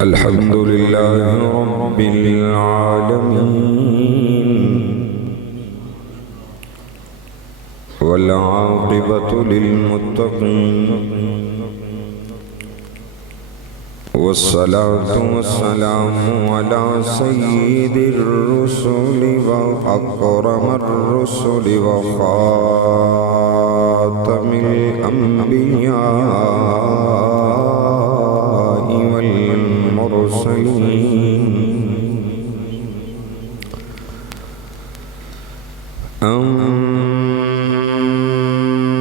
الحمد لله رب العالمين والعاقبة للمتقين والصلاة والسلام على سيد الرسل وأكرم الرسل وخاتم الأنبياء والمرسلين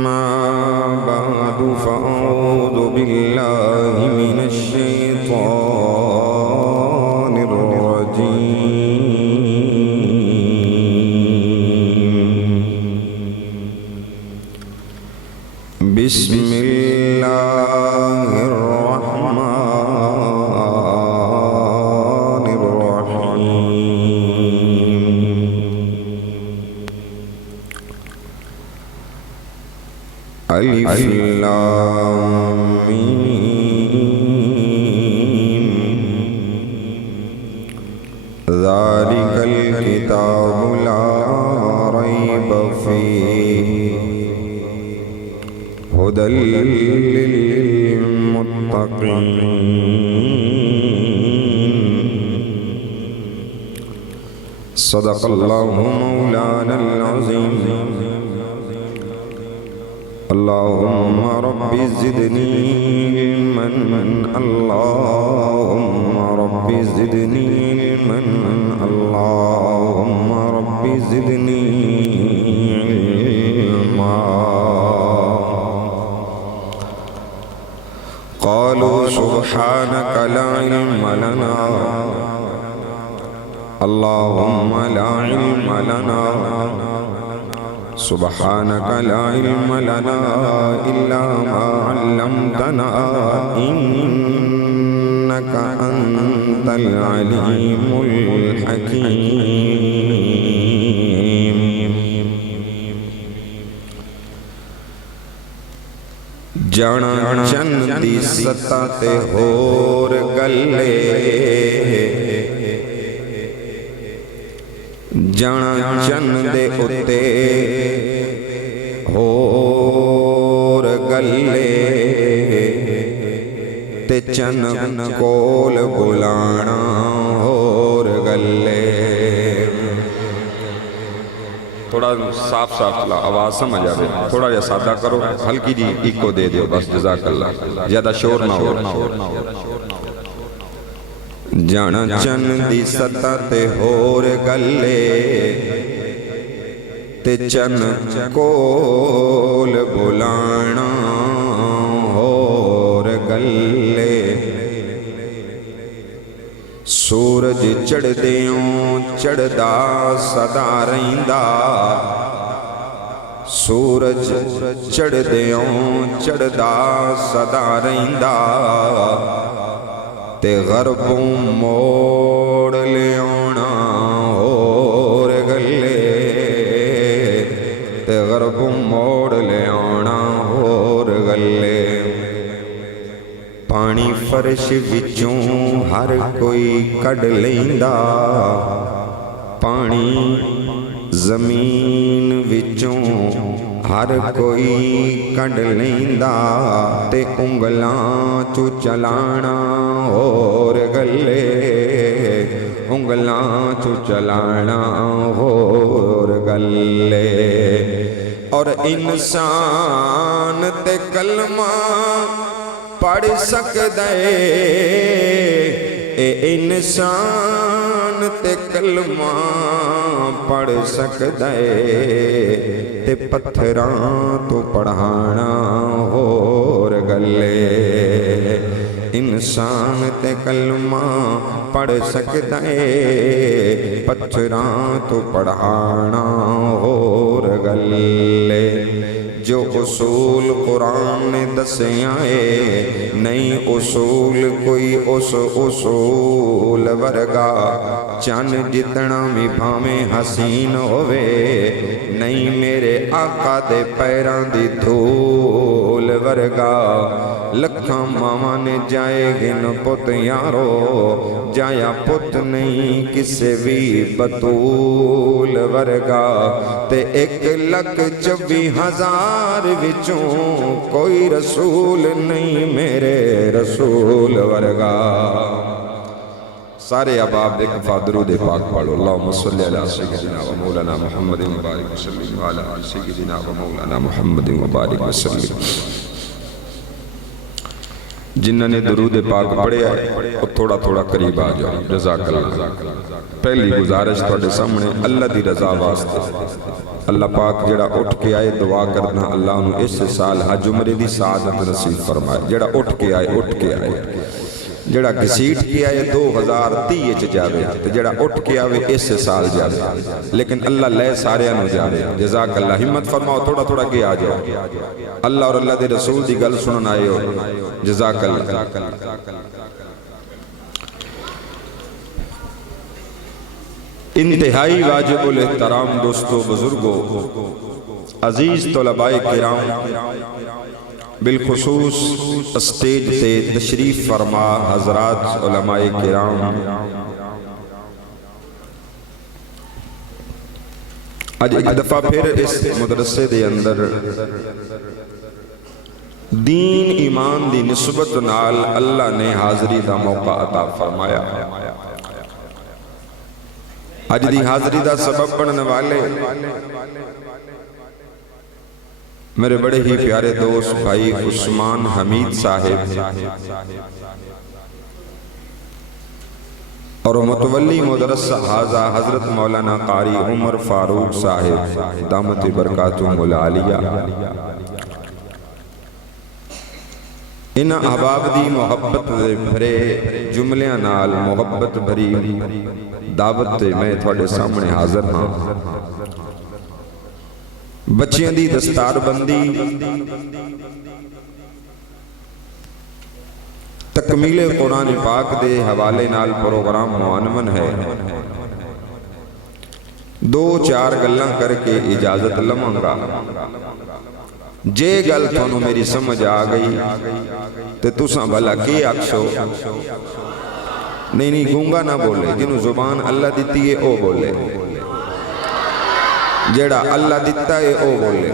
أما بعد فأعوذ بالله من الشيطان الرجيم بسم الله الرحمن الرحيم ألف لام ميم ذلك الكتاب لا ريب فيه هدى للمتقين صدق الله مولانا العظيم اللهم رب زدني علما اللهم رب زدني علما اللهم رب زدني علما قالوا سبحانك لا علم لنا اللهم لا علم لنا سبحانك لا علم لنا إلا ما علمتنا إنك أنت العليم الحكيم جانا چند دی ستا تے ہور گلے جانا چند دے اتے ہور گلے تے چن کول بلانا ہور گلے تھوڑا صاف چلا آواز سمجھ آئے تھوڑا جا سادہ کرو ہلکی جی ایکو دے دیو بس جزاک اللہ زیادہ شور نہ ہو جانا چن دی ستا تے ہور گلے تے چن کول بلانا ہور گلے سورج چڑھ دیوں چڑھ دا صدا رہندا سورج چڑھ دیوں چڑھ دا صدا رہندا تے غربوں موڑ لے آنا ہور گلے تے غربوں موڑ لے آنا ہور گلے پانی فرش وچوں ہر کوئی کڈ لیندا پانی زمین وچوں ہر کوئی کڈ لیندا تے انگلاں چو چلانا ہور گلے انگلاں چو چلانا ہور گلے اور انسان تے کلمہ پڑھ سکدے اے انسان تے کلمہ پڑھ سکدے تے پتھراں تو پڑھانا ہور گلے انسان تے کلمہ پڑھ سکدے پتھراں تو پڑھانا ہور گلے جو اصول قرآن نے دسیاں نہیں اصول کوئی اس اصول ورگا چن جتنا بھی بھامیں حسین ہوئے نہیں میرے آقا دے پیران دی دھول ورگا لکھ لکھاں ماواں نے جائے گن پت یارو جایا پت نہیں کسے بھی بطول ورگا تے 1,24,000 وچوں کوئی رسول نہیں میرے رسول ورگا سارے اباب دیکھ درود پاک پڑھو اللہم صلی علی سیدنا و مولانا محمد مبارک وسلم وعلی سیدنا و مولانا محمد مبارک وسلم جنہوں نے درود پاک پڑھے آئے وہ تھوڑا تھوڑا قریب آ جاؤ جزاک اللہ پہلی گزارش تھوڑے سامنے اللہ دی رضا واسطے اللہ پاک جڑا اٹھ کے آئے دعا کرنا اللہ انہوں اس سال حج عمرے دی سعادت نصیب فرمائے جڑا اٹھ کے آئے جڑا گھسیٹ کے آئے 2030 اچ جاوے جڑا اٹھ کے آوے اس سال جاوے لیکن اللہ لے سارے انہوں جاوے جزاک اللہ ہمت فرماؤ تھوڑا تھوڑا کے آ جاؤ اللہ اور اللہ دے رسول دی گل سنن آئے ہو جزاک اللہ انتہائی واجب الاحترام دوستو بزرگو عزیز طلباء کرام بالخصوص اسٹیج تے تشریف فرما حضرات علماء کرام آج ایک دفعہ پھر اس مدرسے دے اندر دین ایمان دی نسبت نال اللہ نے حاضری دا موقع عطا فرمایا آج دی حاضری دا سبب بننے والے میرے بڑے ہی پیارے دوست بھائی عثمان حمید صاحب اور متولی مدرسہ حاضہ حضرت مولانا قاری عمر فاروق صاحب دامت برکاتہم العالیہ ان احباب دی محبت بھرے جملیاں نال محبت بھری دعوت میں تھوڑے سامنے حاضر ہاں بچیاں دی دستار بندی تکمیل قرآن پاک دے حوالے نال پروگرام معنون ہے 2-4 گلاں کر کے اجازت لمنگا جے گل تھونوں میری سمجھ آ گئی تے تساں بھلا کی آکھو نہیں گونگا نہ بولے جنہوں زبان اللہ دیتی ہے او بولے جیڑا اللہ دیتا ہے او بولے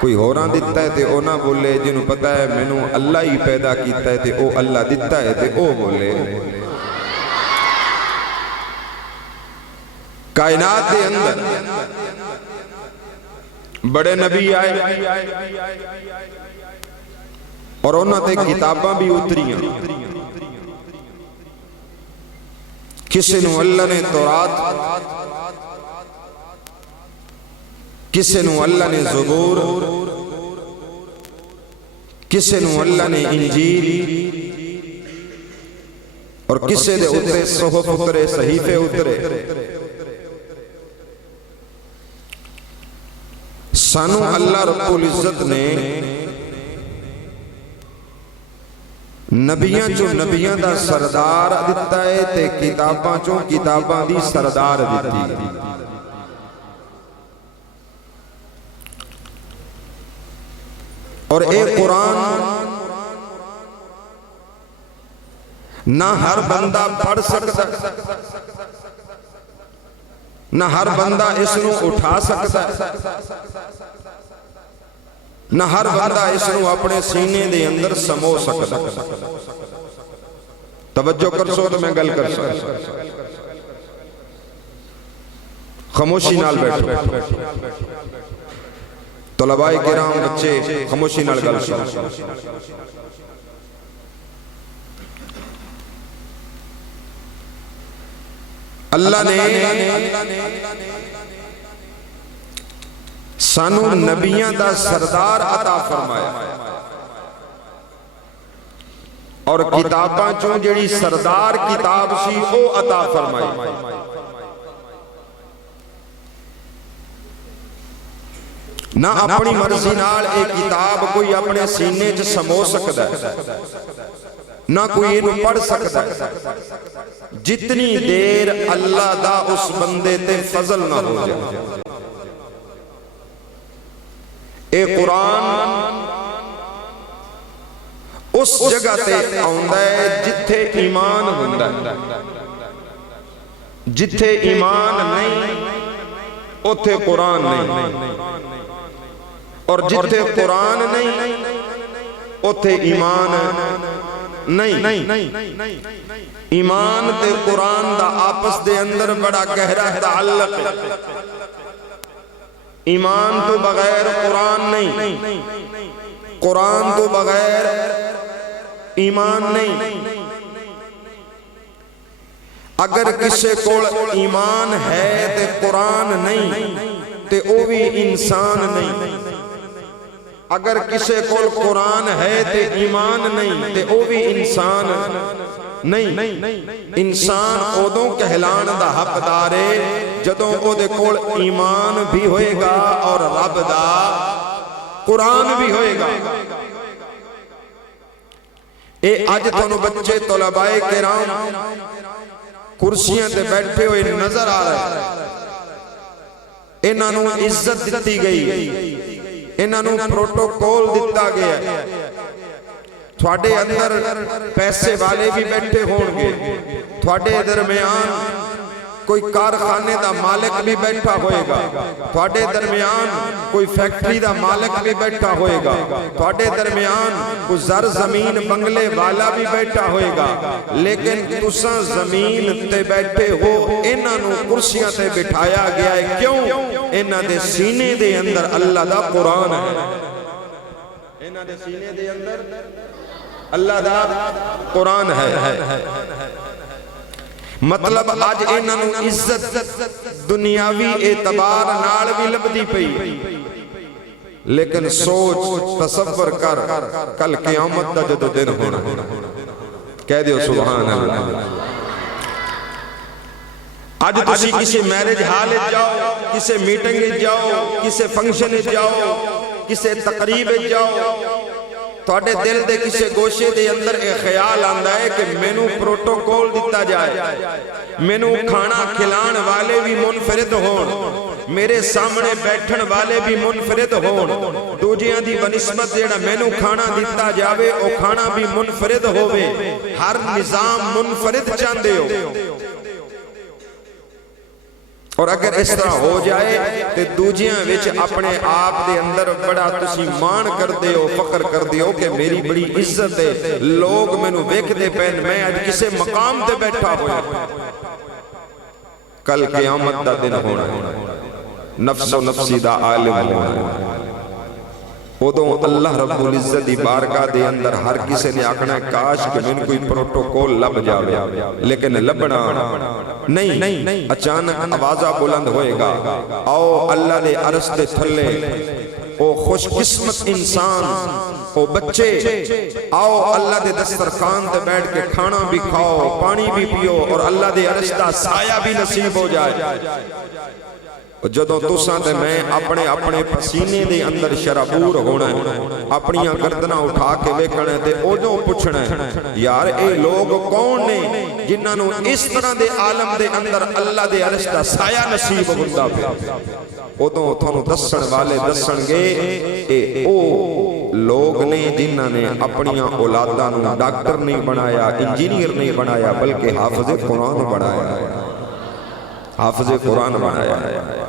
کوئی ہوراں دیتا ہے تے او نہ بولے جنہوں پتہ ہے مینوں اللہ ہی پیدا کیتا ہے تے او اللہ دیتا ہے تے او بولے کائنات دے اندر بڑے نبی آئے اور انہوں تے کتاباں بھی اتریاں کسی نو اللہ نے تورات کسی نو اللہ نے زبور کسی نو اللہ نے انجیل اور کسی دے اترے صحف اترے صحیفے اترے سانو اللہ رب العزت نے نبیاں چو نبیاں دا سردار دیتا ہے تے کتاباں چو کتاباں دی سردار دیتی ہے اور اے قرآن نہ ہر بندہ پڑھ سکتا نہ ہر بندہ اس نو اٹھا سکتا نہ ہر بندہ اس نو اپنے سینے دے اندر سمو سکتا توجہ کر سو تو میں گل کر سکتا خاموشی نال بیٹھو طلباء کرام بچے خاموشی نال گل سکتا اللہ نے سانو نبیاں دا سردار عطا فرمایا اور کتاباں چوں جڑی سردار کتاب سی او عطا فرمائی نہ اپنی مرضی نال ایک کتاب کوئی اپنے سینے چ سمو سکتا ہے نہ کوئی انہوں پڑھ سکتا ہے جتنی دیر اللہ دا اس بندے تے فضل نہ ہو جائے اے قرآن اس جگہ تے آਉਂدا ہے جتھے ایمان ہوندا ہے. جتھے ایمان نہیں اوتھے قرآن نہیں، اور جتھے قرآن نہیں اوتھے ایمان نہیں. ایمان تے قرآن دا آپس دے اندر بڑا گہرا تعلق ہے. ایمان تو بغیر قرآن نہیں، قرآن تو بغیر ایمان نہیں. اگر کسے کول ایمان ہے تے قرآن نہیں تے او بھی انسان نہیں. اگر کسے کول قرآن ہے تے ایمان نہیں تے او بھی انسان نہیں. انسان اودوں کہلان دا حقدار ہے جدوں او دے کول ایمان بھی ہوئے گا اور رب دا قرآن بھی ہوئے گا. اے آج تانوں بچے طلباء کرام کرسیاں تے بیٹھے ہوئے نظر آ رہے ہیں. انہاں نوں عزت دتی گئی، انہاں نوں پروٹوکول دتا گیا. تھوڑے اندر پیسے والے بھی بیٹھے ہون گے، تھوڑے درمیان کوئی کارخانے دا مالک بھی بیٹھا ہوئے گا، تھوڑے درمیان کوئی فیکٹری دا مالک بھی بیٹھا ہوئے گا، تھوڑے درمیان کوئی زر زمین بنگلے والا بھی بیٹھا ہوئے گا. لیکن تساں زمین تے بیٹھے ہو، انہاں نوں کرسیاں تے بٹھایا گیا ہے. کیوں؟ انہاں دے سینے دے اندر اللہ دا قرآن ہے. انہاں دے سینے دے اندر اللہ دا قرآن ہے. مطلب آج انہاں نوں عزت دنیاوی اعتبار نال بھی لبدی پئی، لیکن سوچ تصور کر کل قیامت دا جدو دن ہونا. کہہ دیو سبحان اللہ. آج تسی کسی میرج ہال جاؤ، کسی میٹنگ جاؤ، کسی فنکشن جاؤ، کسی تقریب جاؤ، تھوڑے دل دے کسی گوشے دے اندر ایک خیال آندہ ہے کہ مینوں پروٹوکول دیتا جائے، مینوں کھانا کھلان والے بھی منفرد ہون، میرے سامنے بیٹھن والے بھی منفرد ہون، دوجیاں دی بنسبت جیڑا مینوں کھانا دیتا جاوے او کھانا بھی منفرد ہووے. ہر نظام منفرد چاندے ہو. اور اگر اس طرح ہو جائے تو دوجیاں وچ اپنے آپ دے اندر بڑا تسی مان کر دے ہو، فخر کر دے ہو کہ میری بڑی عزت ہے، لوگ میں نو بیک دے پہن، میں آج کسے مقام تے بیٹھا ہوئے. کل قیامت دا دن ہونا، نفس و نفسی دا عالم ہونا. ادوں اللہ رب العزت دی بارگاہ دے اندر ہر کسی نے آکھنا ہے کاش کہ میں کوئی پروٹوکول لب جاوے، لیکن لبنا نہیں. اچانک آوازہ بلند ہوئے گا، آؤ اللہ دے عرش دے تھلے، او خوش قسمت انسان، او بچے، آؤ اللہ دے دسترخوان تے بیٹھ کے کھانا بھی کھاؤ، پانی بھی پیو، اور اللہ دے عرش دا سایہ بھی نصیب ہو جائے. جدوں تساں تے میں اپنے اپنے پسینے دے اندر شرابور ہونا ہے، اپنیاں گردناں اٹھا کے ویکھنا ہے تے اودوں پوچھنا ہے یار اے لوگ کون نے جنہاں نوں اس طرح دے عالم دے اندر اللہ دے عرش دا سایہ نصیب ہوندا پیا. ادوں تھانوں دسن والے دسن گے اے او لوگ نے جنہاں نے اپنیاں اولاداں نوں ڈاکٹر نہیں بنایا، انجینئر نہیں بنایا، بلکہ حافظ قرآن بنایا ہے، حافظ قرآن بنایا ہے.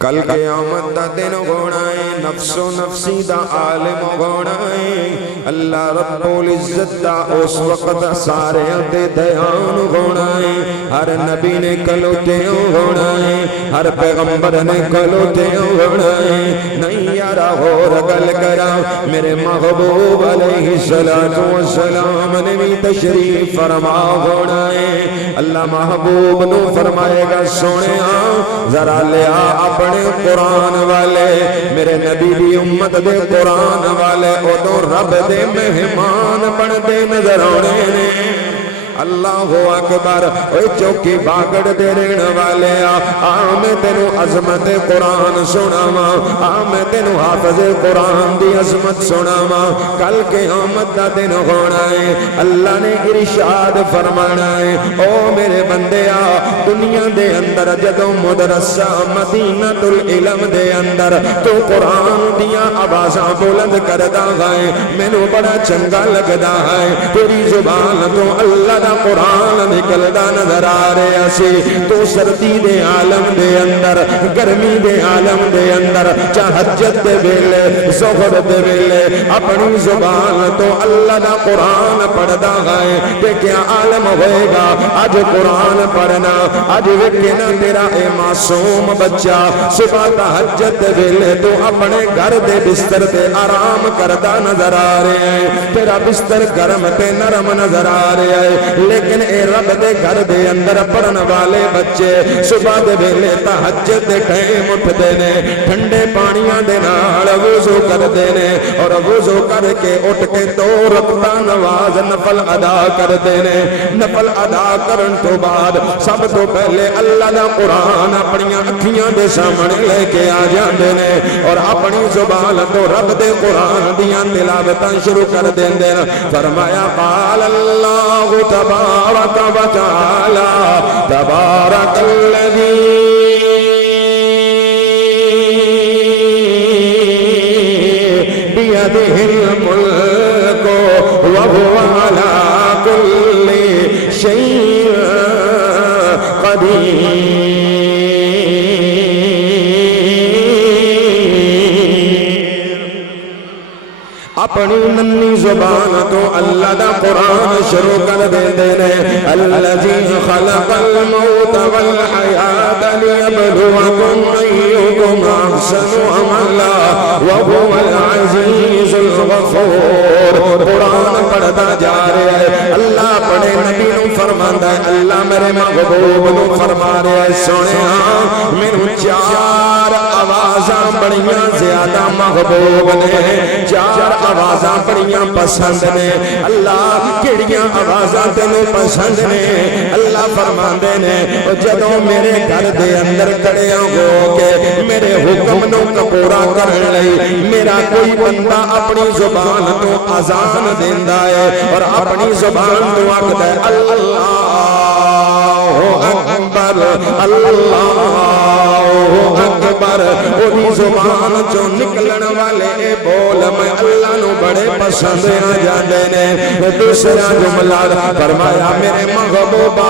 کل قیامت دا دن ہونا ہے، نفس و نفسی دا عالم ہونا ہے. اللہ رب العزت دا اس وقت سارے تے دیان ہونا ہے. ہر نبی نے کلوتے ہونا ہے، ہر پیغمبر نے کلوتے ہونا ہے. نہیں یارا اور گل کرا، میرے محبوب علیہ السلام نے بھی تشریف فرما ہونا ہے. اللہ محبوب نو فرمائے گا سونے ذرا لیا اپنے قرآن والے، میرے نبی دی امت دے قرآن والے ادو رب دے مہمان بن دے نظر آنے نے. اللہ اکبر اوے چوکی باگڑ دے رہن والے میں تینو عظمت قرآن سناواں میں تینو حافظ قرآن دی عظمت سناواں کل قیامت دا دن ہونا ہے اللہ نے ارشاد فرمانا ہے او میرے بندیا دنیا دے اندر جدوں مدرسہ مدینہ العلم دے اندر تو قرآن دیا آوازاں بلند کردا ہے مینوں بڑا چنگا لگدا ہے تیری زبان تو اللہ دا قرآن نکلدا نظر آ رہا سی تو سردی دے عالم دے اندر گرمی دے عالم دے اندر تہجد دے ویلے ظہر دے ویلے اپنی زبان تو اللہ دا قرآن پڑھدا ہے تے کیا عالم ہوئے گا اج قرآن پڑھنا اج ویکھنا تیرا اے معصوم بچہ صبح تہجد دے ویلے تو اپنے گھر دے بستر تے آرام کردا نظر آ رہا ہے تیرا بستر گرم تے نرم نظر آ رہا ہے لیکن اے رب دے گھر دے اندر پڑھن والے بچے صبح دے ویلے تہجد دے ٹائم اٹھدے نے ٹھنڈے پانیاں دے نال وضو کردے نے اور وضو کر کے اٹھ کے 2 رکعتاں نماز نفل ادا کردے نے نفل ادا کرن تو بعد سب تو پہلے اللہ دا قرآن اپنی اکھیاں دے سامنے لے کے آ جاندے نے اور اپنی زبان تو رب دے قرآن دیاں تلاوتاں شروع کر دیندے نے فرمایا قال اللہ تبارک و تعالی تبارک الذی بیدہ الملک وهو على كل شيء قدیر اپنی ننی زبان تو اللہ دا قرآن شروع کر دیندے نے الذی خلق الموت والحیات لیبلوکم ایکم احسن عملا وهو العزیز الغفور قرآن پڑھتا جا رہا ہے اللہ اپنے نبی نو فرماندا ہے اللہ میرے محبوب نو فرما رہا ہے سنیا مینوں 4 آوازاں بڑیاں زیادہ محبوب نے 4 آوازاں بڑیاں پسند نے اللہ کیڑیاں آوازاں تینوں پسند نے اللہ فرماندے نے جدوں میرے گھر دے اندر کھڑے ہو کے میرے حکم نو پورا کرن لئی میرا کوئی بندہ اپنی زبان تو اذان دیندا ہے اور اپنی زبان تو آکھدا ہے اللہ اکبر اللہ اکبر اوہی زبان جو نکلن والے اے بول میں اللہ نو بڑے پسند آ جاندے نے دوسرا جملہ فرمایا میرے محبوبا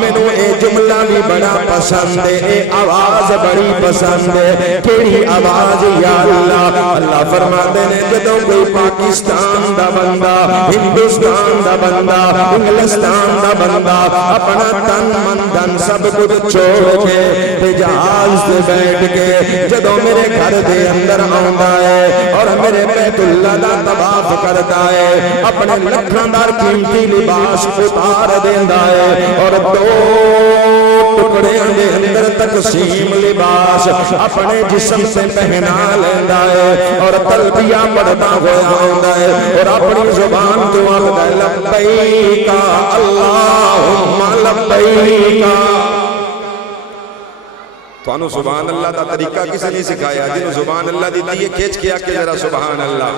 مینوں اے جملہ بھی بڑا پسند ہے اے آواز بڑی پسند ہے کیڑی آواز یا اللہ اللہ فرماتے نے جدوں کوئی پاکستان دا بندہ ہندوستان دا بندہ انگلستان دا بندہ اپنا تن من دن سب کچھ چھوڑ کے جہاز سے بیٹھ کے جدوں میرے گھر دے اندر آندا ہے اور میرے بیت اللہ دا طواف کرتا ہے اپنے لکھاندار قیمتی لباس اتار دیندا ہے اور 2 ٹکڑے دے اندر تقسیم لباس اپنے جسم سے پہنا لیندا ہے اور تلبیہ پڑھتا ہوا آندا ہے اور اپنی زبان تو آکھدا ہے لبیک اللہم لبیک تو سبحان اللہ دا طریقہ کسی نہیں سکھایا جنہوں سبحان اللہ دی دیئے کھیچ کیا کہ ذرا سبحان اللہ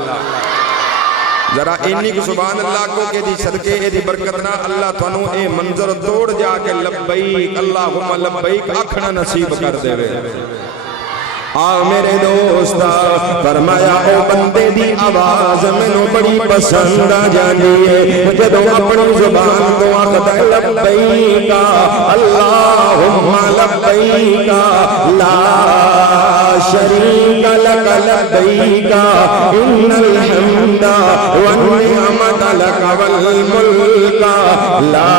ذرا انی کو سبحان اللہ کو کہ دی صدقے دی برکتنا اللہ تھانو اے منظر توڑ جا کے لبیک اللہم لبیک اکھنا نصیب کر دے رہے میرے دوستا فرمایا او بندے دی آواز مینوں بڑی پسند آ جاندی ہے جدوں اپنی زبان تو آکھدا ہے لبیک اللہم لبیک لا شریک لک لبیک ان الحمد والنعمت لک والملک لا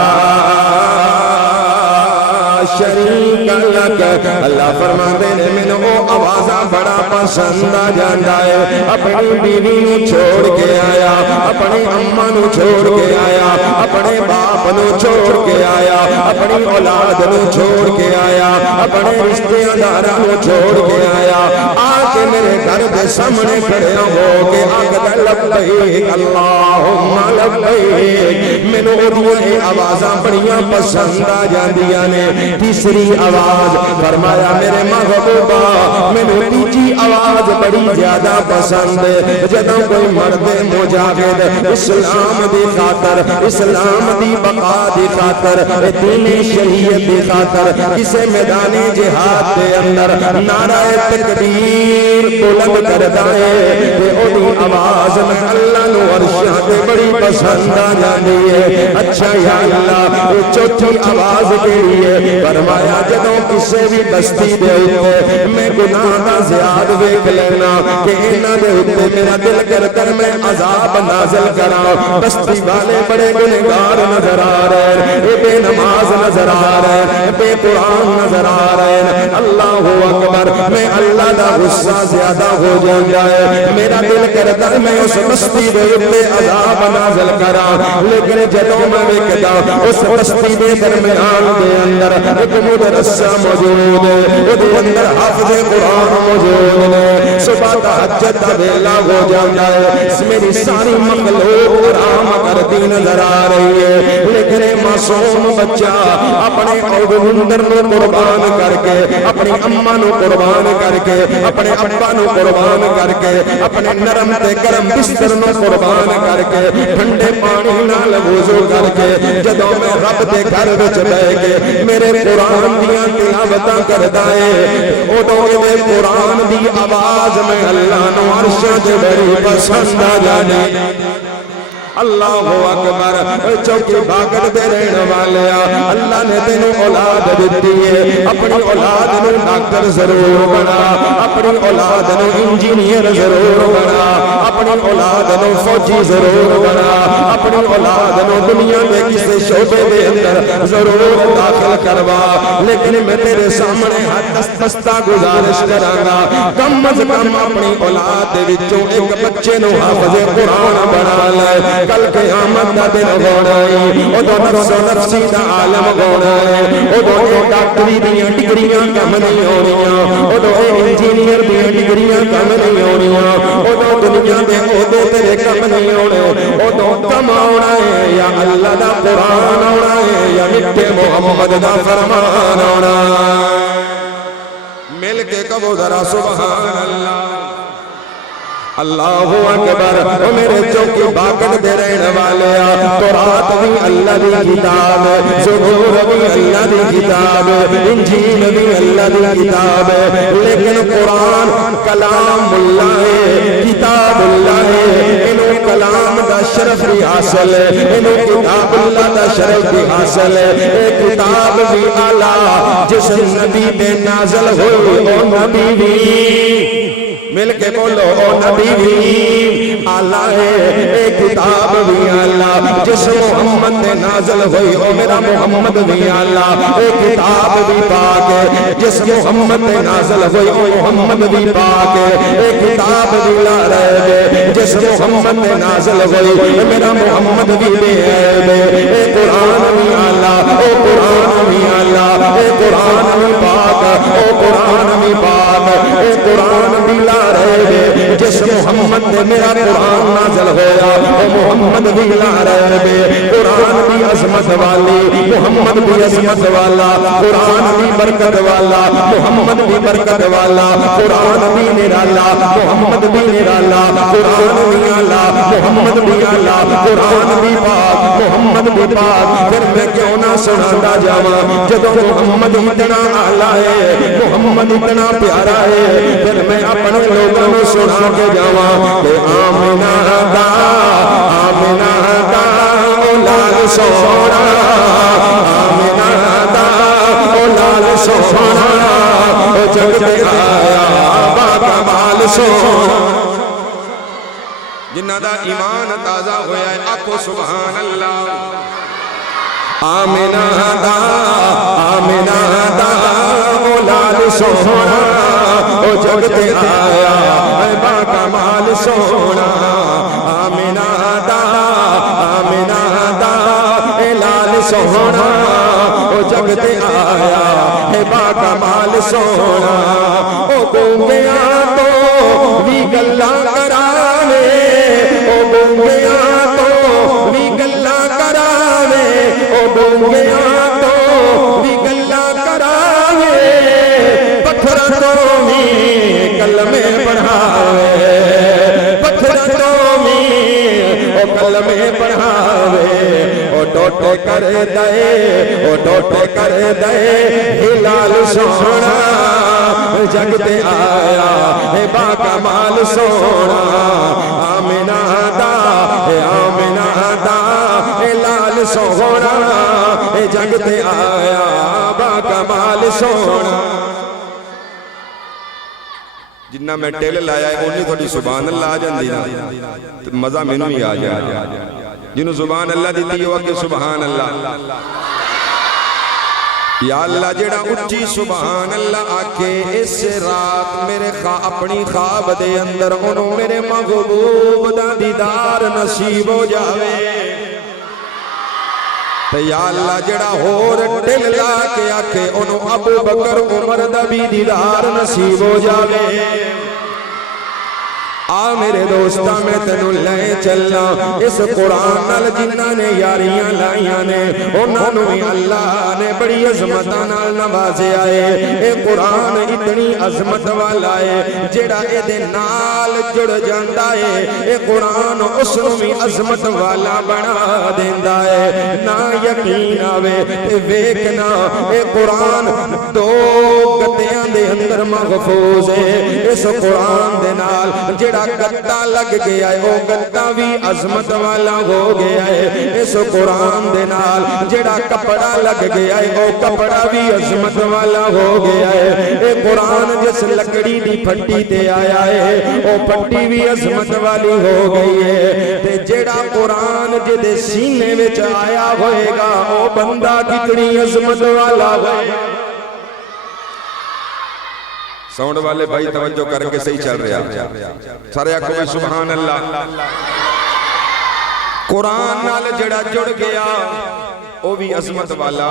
شریک لک اللہ فرماندے نے مینوں او آوازاں بڑا پسند آ جاندا ہے اپنی بیوی نو چھوڑ کے آیا اپنی اماں نو چھوڑ کے آیا اپنے باپ نو چھوڑ کے آیا اپنی اولاد نو چھوڑ کے آیا اپنے رشتہ داراں نو چھوڑ کے آیا آ کے میرے گھر دے سامنے کھڑے ہو کے آکھدا لبیک اللہم لبیک مینوں اودیاں آوازاں بڑیاں پسند آ جاندیاں نے۔ تیسری آواز فرمایا میرے محبوبا مینوں تیجی آواز بڑی زیادہ پسند ہے، جدوں کوئی مرد مجاہد اسلام دی خاطر، اسلام دی بقا دی خاطر، دین شریعت دی خاطر کسے میدان جہاد دے اندر نعرہ تکبیر بلند کردا ہے تے اودی آواز میں اللہ نو عرشاں تے بڑی پسند آ جاندی ہے۔ اچھا یا اللہ چوتھی آواز کیڑی ہے؟ فرمایا جدوں کسے بھی بستی دے اوتے میں گناہ دا زیاد ویکھ لینا کہ انہاں دے اوتے میرا دل کردا میں عذاب نازل کراں، بستی والے بڑے گنہگار نظر آ رہے ہیں، بے نماز نظر آ رہے ہیں، بے قرآن نظر آ رہے ہیں، اللہ اکبر میں اللہ دا غصہ زیادہ ہو جاندا ہے، میرا دل کردا میں اس بستی دے اوتے عذاب نازل کراں، لیکن جدوں میں ویکھدا اس بستی دے درمیان دے اندر ایک مدرسہ موجود ہے، اودے اندر حافظ قرآن موجود ہے، صبح تہجد دا ویلا ہو جاندا ہے، میری ساری مخلوق آرام کرتی نظر آ رہی ہے، لیکن معصوم بچہ اپنے اولادر نو قربان کر کے، اپنی اماں نو قربان کر کے، اپنے ابا نو قربان کر کے، اپنے نرم تے گرم بستر نو قربان کر کے، ٹھنڈے پانی نال وضو کر کے جدوں میں رب دے گھر وچ بیٹھ کے میرے قرآن دیاں تلاوتاں کردا ہے، اودوں اے قرآن دی آواز میں اللہ نو عرش تے بڑی پسند آ جاندی۔ اللہ اکبر چوکی بھاگڑ دے رہنے والے اللہ نے تینوں اولاد دیتی ہے، اپنی اولاد نو ڈاکٹر ضرور بنا، اپنی اولاد نو انجینئر ضرور بنا، اپنی اولاد نو فوجی ضرور بنا، اپنی اولاد نو دنیا میں کسی شعبے دے اندر ضرور داخل کروا، لیکن میں تیرے سامنے دستہ گزارش کرانگا کم از کم اپنی اولاد دے وچوں ایک بچے نو حافظ قرآن بنا لے، کل قیامت دا دن ہونا ہے، ادو نفس و نفسی دا عالم ہونا ہے، ادو اے ڈاکٹری دیاں ڈگریاں کم نہیں ہونیاں، ادو اے انجینئر دیاں ڈگریاں کم نہیں ہونیاں، ادو دنیا دے عہدے تیرے کم نہیں ہونے، ادو کم ہونا ہے یا اللہ دا قرآن ہونا ہے یا مٹے محمد دا فرمان ہونا ہے۔ مل کے کہو ذرا سبحان اللہ، اللہ اکبر۔ او میرے چوکی باغڑ دے رہنے والے تو رات بھی اللہ دی کتاب، زبور بھی اللہ دی کتاب، انجیل بھی اللہ دی کتاب، لیکن قرآن کلام اللہ ہے، کتاب اللہ ہے، انہوں کلام دا شرف بھی حاصل ہے، انہوں کتاب اللہ دا شرف بھی حاصل ہے، اے کتاب بھی اعلیٰ جس نبی پہ نازل ہوئی او نبی بھی مل کے بولو او نبی بھی اعلیٰ ہے، اے کتاب بھی اعلیٰ جس محمد نے نازل ہوئی او میرا محمد بھی اعلیٰ، اے کتاب بھی پاک ہے جس محمد نے نازل ہوئی او محمد بھی پاک ہے، اے کتاب بھی لا رہے جس محمد نے نازل ہوئی میرا محمد بھی بے عیب ہے، اے قرآن بھی اعلیٰ، او قرآن بھی اعلیٰ، اے قرآن بھی پاک، او قرآن بھی پاک، اے قرآن بھی لا رہے جس محمد نے میرا قرآن نازل ہویا او محمد بھی لا رہے، قرآن بھی عظمت والی، محمد بھی عظمت والا، قرآن بھی برکت والا، محمد بھی برکت والا، قرآن بھی نرالا، محمد بھی نرالا، قرآن بھی اعلیٰ، محمد بھی اعلیٰ، قرآن بھی پاک، محمد بھی پاک۔ پھر میں کیوں نہ سناتا جاواں جدوں محمد اتنا اعلیٰ ہے، محمد اتنا پیارا ہے، پھر میں اپنے لوگوں کو سنا کے جاواں کہ آمنہ دا اولاد سونا، آمنہ دا اولاد سونا، او جگ تے آیا با کمال سونا۔ جنہ دا ایمان تازہ ہویا ہے آکھو سبحان اللہ۔ آمنہ دا اولاد سونا، او جگ تے آیا با کمال سونا، آمنہ دا لال سونا، او جگ تے آیا با کمال سونا، او گونگیاں تو بھی گلاں کراوے، او گونگیاں تو بھی گلاں کراوے، ٹوٹے کر دے او ٹوٹے کر دے ہلال سونا جگ تے آیا اے با کمال سونا آمنہ دا اے آمنہ دا اے لال سونا اے جگ تے آیا با کمال سونا جنہ میں ٹیل لایا ہے انہی تھوڑی سبحان اللہ آ جاندی نا تو مزہ میں نو ہی آ جائے جنہوں سبحان اللہ دیتی ہوا کہ سبحان اللہ یا اللہ جڑا اچھی سبحان اللہ آکے اس رات میرے اپنی خواب دے اندر انہوں میرے محبوب دا دیدار نصیب ہو جاوے تو یا اللہ جڑا ہور ٹل لا کے آکے انہوں ابو بکر عمر دا بھی دیدار نصیب ہو جاوے آ میرے دوستہ میں تنو لے چلنا اس قرآن نال جنہ نے یاریاں لائیاں نے انہوں نے اللہ نے بڑی عظمتہ نال نوازے آئے اے قرآن اتنی عظمت والا ہے جڑا اے دے نال جڑ جاندہ ہے اے قرآن اس نوی عظمت والا بنا دیندہ ہے نا یقین آوے تے ویکنا اے قرآن دو گتیاں دے اندر محفوظ ہے اس قرآن دے نال جڑا گتہ لگ گیا ہے وہ گتہ بھی عظمت والا ہو گیا ہے اس قرآن دے نال جڑا کپڑا لگ گیا ہے وہ کپڑا بھی عظمت والا ہو گیا ہے اے قرآن جس لکڑی دی پھٹی تے آیا ہے وہ پھٹی بھی عظمت والی ہو گئی ہے تے جڑا قرآن جدے سینے وچ آیا ہوئے گا وہ بندہ کتنی عظمت والا ہوئے گا ساؤنڈ والے بھائی توجہ کر کے صحیح چل رہا سارے آکھو سبحان اللہ قرآن نال جڑا جڑ گیا وہ بھی عظمت والا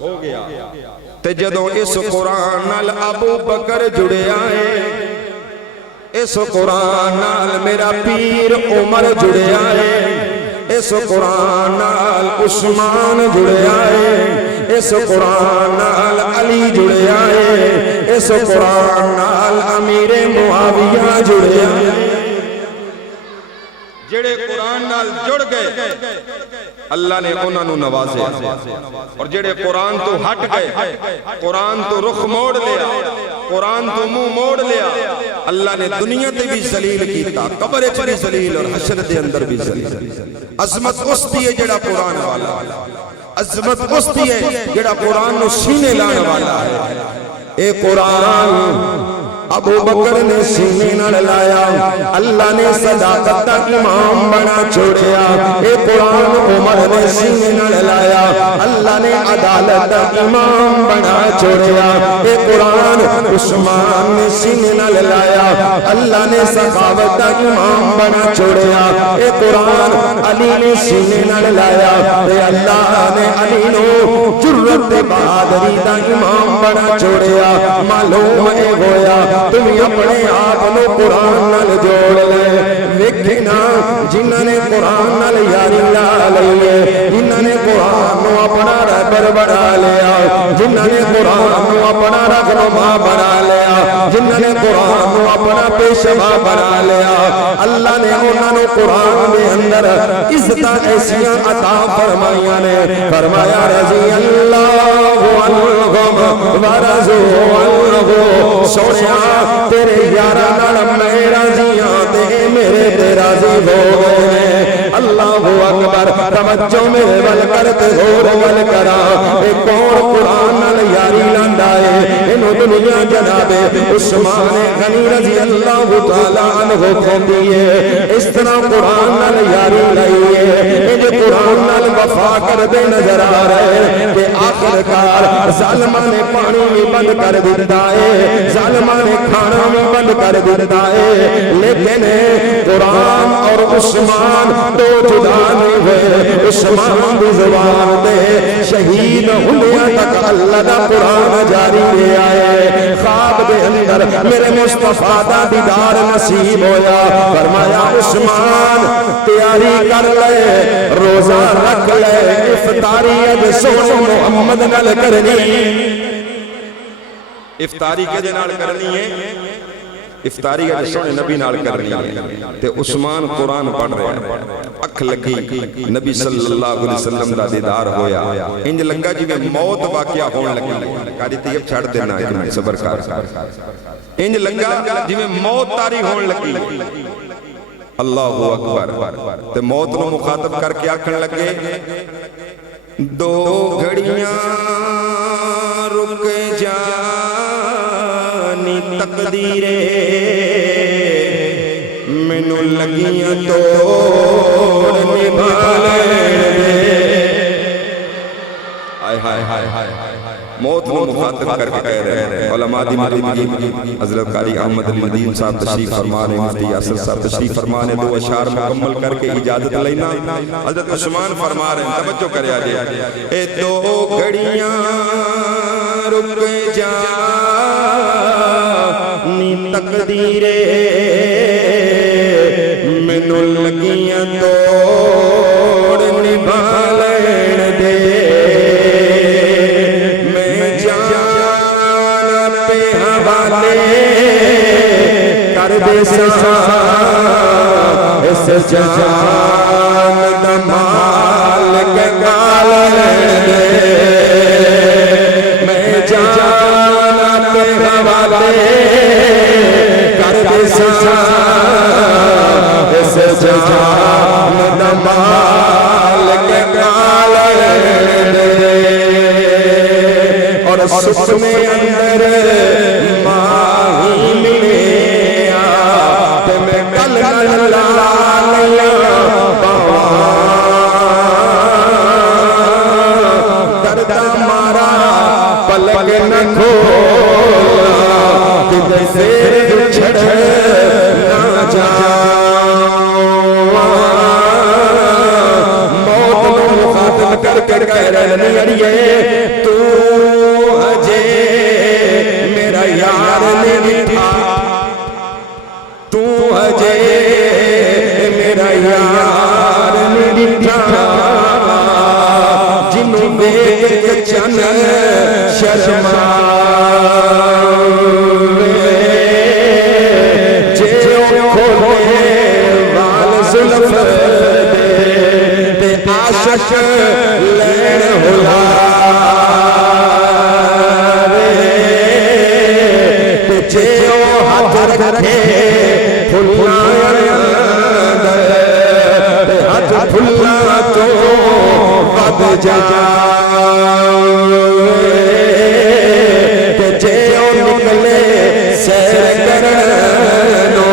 ہو گیا تے جدوں اس قرآن نال ابو بکر جڑے آئے اس قرآن نال میرا پیر عمر جڑے آئے اس قرآن نال عثمان جڑے آئے اس قرآن نال علی جڑے آئے اس قرآن نال امیر معاویہ جڑے آئے جڑے قرآن نال جڑ گئے اللہ نے انہاں نو نوازے اور جڑے قرآن تو ہٹ گئے قرآن تو رخ موڑ لیا قرآن تو منہ موڑ لیا اللہ نے دنیا تے بھی ذلیل کیتا قبر وچ بھی ذلیل اور حشر دے اندر بھی ذلیل عظمت اس دی ہے جڑا قرآن والا عظمت اس دی ہے جڑا قرآن نو سینے لانے والا ہے اے قرآن ابو بکر نے سینے نال لایا اللہ نے صداقت دا امام بنا چھوڑیا اے قرآن عمر نے سینے نال لایا اللہ نے عدالت دا امام بنا چھوڑیا اے قرآن عثمان نے سینے نال لایا اللہ نے سخاوت دا امام بنا چھوڑیا اے قرآن علی نے سینے نال لایا اے اللہ نے علی نو جرت بہادری دا امام بنا چھوڑیا معلوم اے ہویا تمہیں اپنے آپ نو قرآن نال جوڑ لے ویکھنا جنہاں نے قرآن نال یاری لا لئیے جنہاں نے قرآن نو اپنا رہبر بنا لیا جنہاں نے قرآن نو اپنا رہنما بنا لیا جنہاں نے قرآن نو اپنا پیشوا بنا لیا اللہ نے انہاں نو قرآن دے اندر عزتاں ایسیاں عطا فرمائیاں نے فرمایا رضی اللہ عنہم ورضوا عنہ سونیا تیرے یارہ نال میں راضیاں تے میرے تے راضی ہو گئے اللہ اکبر توجہ میرے ول کرتے ہور ول کرا اے کون قرآن نال یاری لاندا ہے اینو دنیا جناب عثمان غنی رضی اللہ تعالی عنہ کہندی ہے اس طرح قرآن نال یاری لائی ہے اے قرآن نال وفا کردے نظر آ رہے کہ آخرکار ظالماں نے پانی بھی بند کر دیتا ہے ظالماں نے کھانا بھی بند کر دیتا ہے لیکن قرآن اور عثمان دو جدا نہیں ہوئے عثمان دی زبان دے شہید ہوندیاں تک اللہ دا قرآن جاری رہ آئے خواب دے اندر میرے مصطفیٰ دا دیدار نصیب ہویا فرمایا عثمان تیاری کر لے روزہ رکھ لے افطاری اج سونے محمد نال کرنی افطاری کے دے نال کرنی ہے افطاری ہے سونے نبی نال کرنی ہے تے عثمان قرآن پڑھ رہا ہے اکھ لگی نبی صلی اللہ علیہ وسلم دا دیدار ہویا انج لگا جی میں موت واقعہ ہون لگی کاری تیب چھڑ دینا ہے صبر کار انج لگا جی میں موت تاری ہون لگی اللہ اکبر تے موت نو مخاطب کر کے آکھن لگے دو گھڑیاں رک جانی تقدیرے مینو لگیاں توڑ نبھالے دے موت نو مخاطب کر کے کہہ رہے ہیں علماء دی موجودگی حضرت قاری احمد علی مدین صاحب تشریف فرما رہے ہیں مفتی یاسر صاحب تشریف فرما رہے ہیں دو اشعار مکمل کر کے اجازت لینا حضرت عثمان فرما رہے ہیں توجہ کرے آجے اے دو گھڑیاں رک جانی تقدیرے مینو لگیاں توڑ نبھالے دے کر دے سسا اس جان دمال کے گال دے میں جان پہ حوالے کر دے سسا اس جان دمال کے گال دے اور سس میں اندر ماہی ملے دردہ مارا پلک نہ کھولا کہ زیر چھڑ نہ جاؤں موت نو مخاطب کر کے کہہ رہے ہیں تو اجے میرا یار نے مٹھا تو اجے میرا یار مٹھا جنوں دیکھ چن شرما جیوں کھولے وال زلف دے عاشق لین ہلا جیوں ہاتھ رکھے پھلا تو بد جیوں نکلے سیر کرنو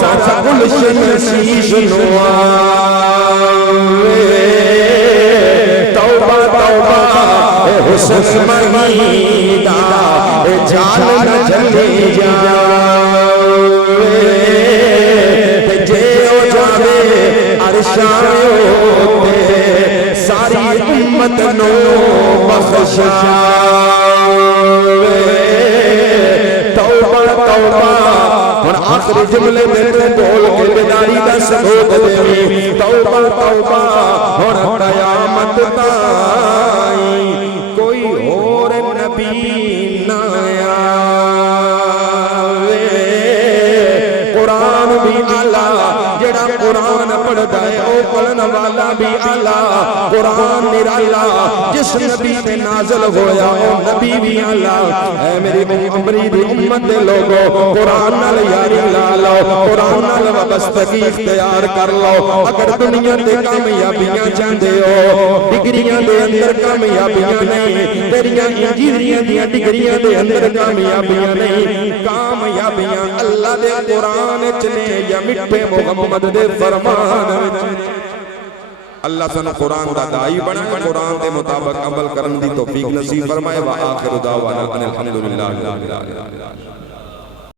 سارا گلشن شیش نو توبہ توبہ حسن مہیدہ جان نہ چلے ساری امت نو بخشا توبہ توبہ اور آخری جملے میں تو بول کے بیداری دا ثبوت دے توبہ توبہ اور قیامت تائیں کوئی اور نبی نہ قرآن بھی آلہ جڑا قرآن پڑھتا ہے او پڑھن والا بھی آلہ قرآن نرالا جس نبی تے نازل ہویا او نبی بھی آلہ اے میری عمری دی امت دے لوگو قرآن نال یاری لا لو قرآن نال وابستگی اختیار کر لو اگر دنیا تے کامیابیاں چاہندے ہو ڈگریاں دے اندر کامیابیاں نہیں تیریاں انجینئریاں دیاں ڈگریاں دے اندر کامیابیاں نہیں کامیابیاں اللہ دے قرآن چنے یا مٹھے محمد دے فرمان اللہ سنہ قرآن دا دائی بنا قرآن دے مطابق عمل کرن دی توفیق نصیب فرمائے وآخر دعوانا ان الحمدللہ